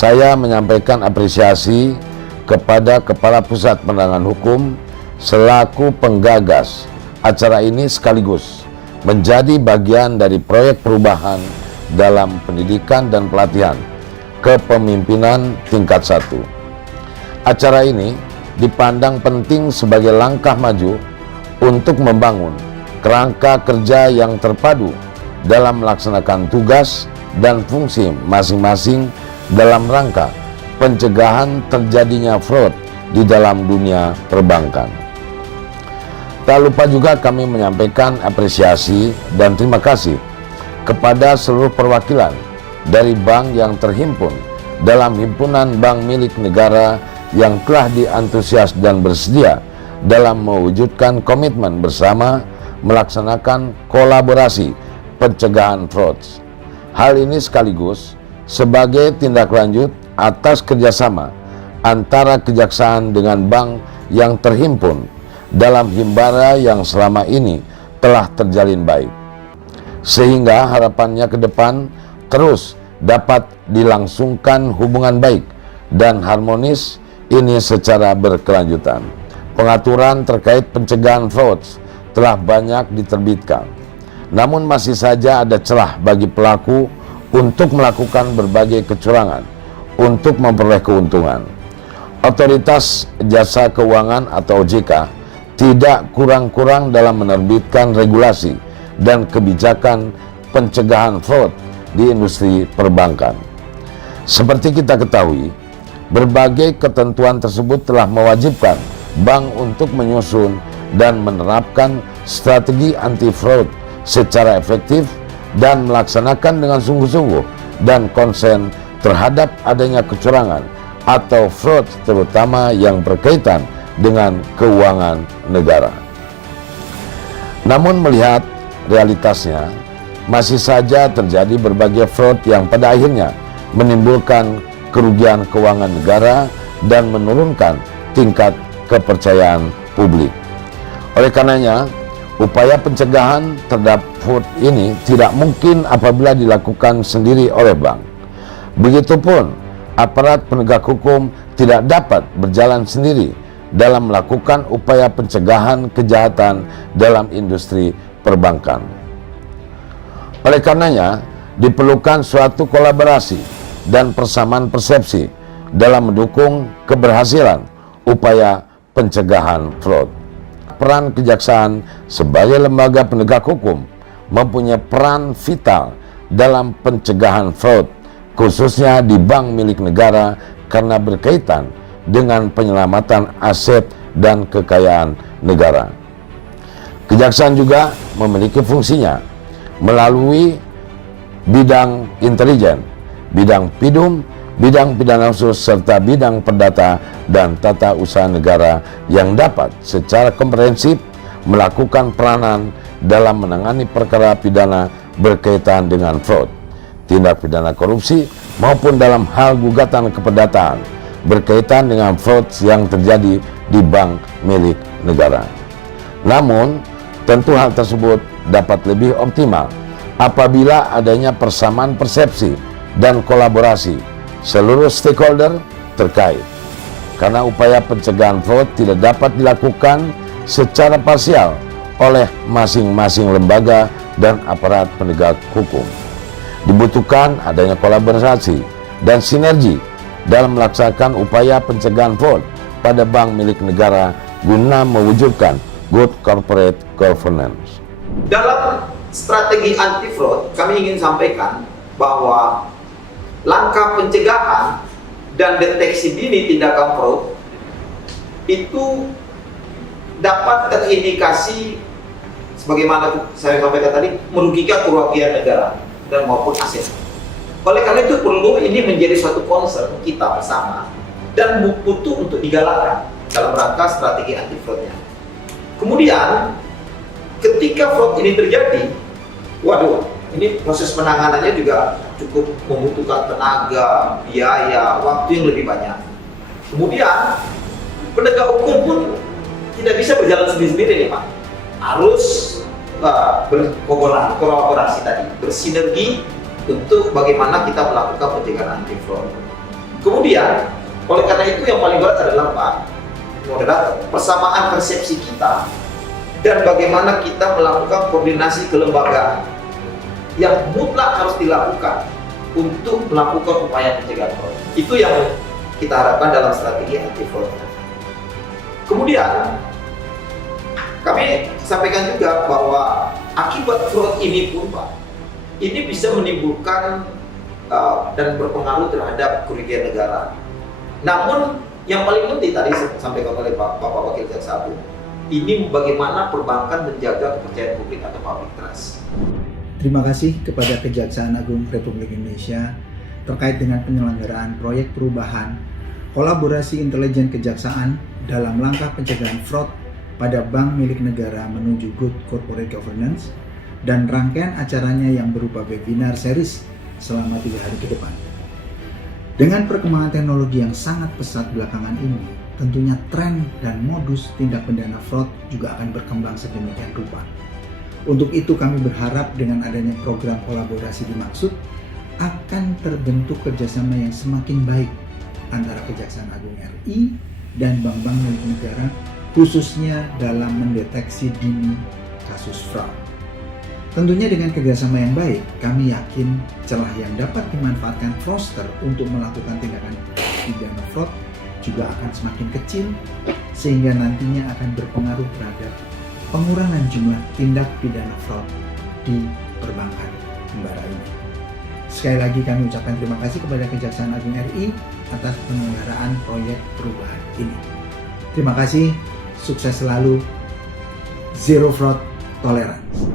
saya menyampaikan apresiasi kepada Kepala Pusat Penerangan Hukum selaku penggagas acara ini sekaligus menjadi bagian dari proyek perubahan dalam pendidikan dan pelatihan kepemimpinan tingkat 1. Acara ini dipandang penting sebagai langkah maju untuk membangun kerangka kerja yang terpadu dalam melaksanakan tugas dan fungsi masing-masing dalam rangka pencegahan terjadinya fraud di dalam dunia perbankan. Tak lupa juga kami menyampaikan apresiasi dan terima kasih kepada seluruh perwakilan dari bank yang terhimpun dalam himpunan bank milik negara yang telah diantusias dan bersedia dalam mewujudkan komitmen bersama melaksanakan kolaborasi pencegahan fraud. Hal ini sekaligus sebagai tindak lanjut atas kerjasama antara kejaksaan dengan bank yang terhimpun dalam himbara yang selama ini telah terjalin baik, sehingga harapannya ke depan terus dapat dilangsungkan hubungan baik dan harmonis ini secara berkelanjutan. Pengaturan terkait pencegahan fraud telah banyak diterbitkan, namun masih saja ada celah bagi pelaku untuk melakukan berbagai kecurangan untuk memperoleh keuntungan. Otoritas Jasa Keuangan atau OJK tidak kurang-kurang dalam menerbitkan regulasi dan kebijakan pencegahan fraud di industri perbankan. Seperti kita ketahui, berbagai ketentuan tersebut telah mewajibkan bank untuk menyusun dan menerapkan strategi anti-fraud secara efektif dan melaksanakan dengan sungguh-sungguh dan konsen terhadap adanya kecurangan atau fraud terutama yang berkaitan dengan keuangan negara. Namun melihat realitasnya, masih saja terjadi berbagai fraud yang pada akhirnya menimbulkan kerugian keuangan negara dan menurunkan tingkat kepercayaan publik. Oleh karenanya, upaya pencegahan terhadap fraud ini tidak mungkin apabila dilakukan sendiri oleh bank. Begitupun, aparat penegak hukum tidak dapat berjalan sendiri dalam melakukan upaya pencegahan kejahatan dalam industri perbankan. Oleh karenanya, diperlukan suatu kolaborasi dan persamaan persepsi dalam mendukung keberhasilan upaya pencegahan fraud. Peran kejaksaan sebagai lembaga penegak hukum mempunyai peran vital dalam pencegahan fraud, khususnya di bank milik negara karena berkaitan dengan penyelamatan aset dan kekayaan negara. Kejaksaan juga memiliki fungsinya melalui bidang intelijen, bidang pidum, bidang pidana khusus, serta bidang perdata dan tata usaha negara yang dapat secara komprehensif melakukan peranan dalam menangani perkara pidana berkaitan dengan fraud, tindak pidana korupsi, maupun dalam hal gugatan keperdataan berkaitan dengan fraud yang terjadi di bank milik negara. Namun, tentu hal tersebut dapat lebih optimal apabila adanya persamaan persepsi dan kolaborasi seluruh stakeholder terkait. Karena upaya pencegahan fraud tidak dapat dilakukan secara parsial oleh masing-masing lembaga dan aparat penegak hukum. Dibutuhkan adanya kolaborasi dan sinergi dalam melaksanakan upaya pencegahan fraud pada bank milik negara guna mewujudkan good corporate governance. Dalam strategi anti fraud, kami ingin sampaikan bahwa langkah pencegahan dan deteksi dini tindakan fraud itu dapat terindikasi sebagaimana saya sampaikan tadi merugikan kerugian negara dan maupun aset. Oleh karena itu perlu ini menjadi suatu concern kita bersama dan butuh untuk digalakkan dalam rangka strategi anti fraudnya. Kemudian ketika fraud ini terjadi, waduh, ini proses penanganannya juga cukup membutuhkan tenaga, biaya, waktu yang lebih banyak. Kemudian penegak hukum pun tidak bisa berjalan sendiri-sendiri nih Pak. Harus berkolaborasi tadi, bersinergi untuk bagaimana kita melakukan pencegahan anti fraud. Kemudian, oleh karena itu yang paling berat adalah Pak Moderator, persamaan persepsi kita dan bagaimana kita melakukan koordinasi kelembagaan yang mutlak harus dilakukan untuk melakukan upaya pencegahan fraud. Itu yang kita harapkan dalam strategi anti fraud. Kemudian kami sampaikan juga bahwa akibat fraud ini pun Pak, ini bisa menimbulkan dan berpengaruh terhadap kerugian negara. Namun yang paling penting tadi disampaikan oleh Bapak Wakil Jaksa Agung, ini bagaimana perbankan menjaga kepercayaan publik atau public trust. Terima kasih kepada Kejaksaan Agung Republik Indonesia terkait dengan penyelenggaraan proyek perubahan kolaborasi intelijen kejaksaan dalam langkah pencegahan fraud pada bank milik negara menuju good corporate governance dan rangkaian acaranya yang berupa webinar series selama 3 hari ke depan. Dengan perkembangan teknologi yang sangat pesat belakangan ini, tentunya tren dan modus tindak pidana fraud juga akan berkembang sedemikian rupa. Untuk itu kami berharap dengan adanya program kolaborasi dimaksud akan terbentuk kerjasama yang semakin baik antara Kejaksaan Agung RI dan bank-bank milik negara, khususnya dalam mendeteksi dini kasus fraud. Tentunya dengan kerjasama yang baik, kami yakin celah yang dapat dimanfaatkan fraudster untuk melakukan tindakan pidana fraud juga akan semakin kecil, sehingga nantinya akan berpengaruh terhadap pengurangan jumlah tindak pidana fraud di perbankan kembara ini. Sekali lagi kami ucapkan terima kasih kepada Kejaksaan Agung RI atas penyelenggaraan proyek perubahan ini. Terima kasih, sukses selalu, zero fraud tolerance.